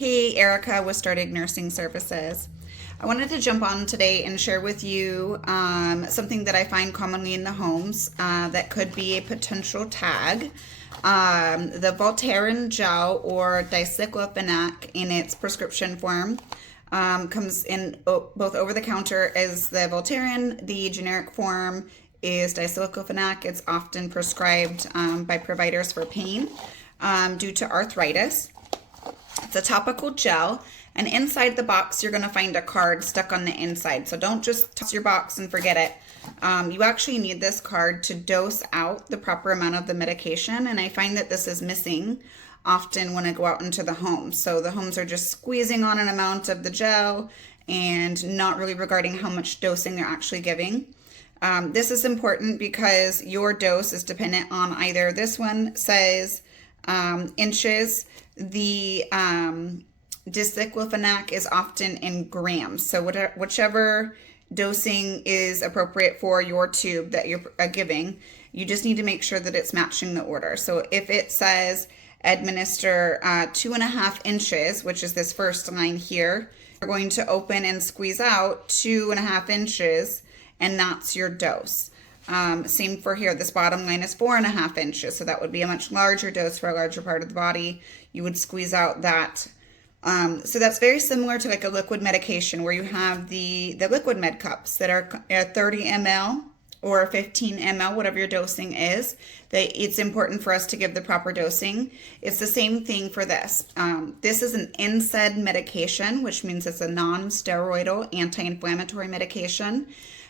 Hey, Erica with Started Nursing Services. I wanted to jump on today and share with you something that I find commonly in the homes that could be a potential tag. The Voltaren gel or dicyclophenac in its prescription form comes in both over the counter as the Voltaren. The generic form is dicyclophenac. It's often prescribed by providers for pain due to arthritis. It's a topical gel, and inside the box you're going to find a card stuck on the inside. So don't just toss your box and forget it. You actually need this card to dose out the proper amount of the medication, and I find that this is missing often when I go out into the home. So the homes are just squeezing on an amount of the gel and not really regarding how much dosing they're actually giving. This is important because your dose is dependent on either this one says inches. The dicyclophenac is often in grams. So whichever dosing is appropriate for your tube that you're giving, you just need to make sure that it's matching the order. So if it says administer 2.5 inches, which is this first line here, you're going to open and squeeze out 2.5 inches, and that's your dose. Same for here. This bottom line is 4.5 inches, so that would be a much larger dose for a larger part of the body. You would squeeze out that. So that's very similar to like a liquid medication where you have the liquid med cups that are 30 ml or 15 ml, whatever your dosing is. It's important for us to give the proper dosing. It's the same thing for this. This is an NSAID medication, which means it's a non-steroidal anti-inflammatory medication.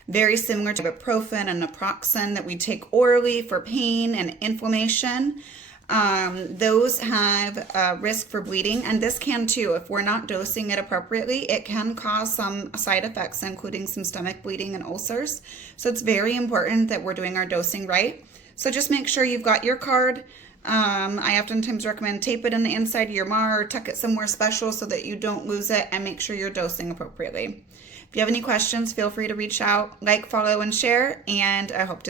Very similar to ibuprofen and naproxen that we take orally for pain and inflammation. Those have a risk for bleeding, and this can too. If we're not dosing it appropriately, it can cause some side effects, including some stomach bleeding and ulcers. So it's very important that we're doing our dosing right. So just make sure you've got your card. I oftentimes recommend tape it in the inside of your MAR or tuck it somewhere special so that you don't lose it, and make sure you're dosing appropriately. If you have any questions, feel free to reach out, like, follow, and share, and I hope to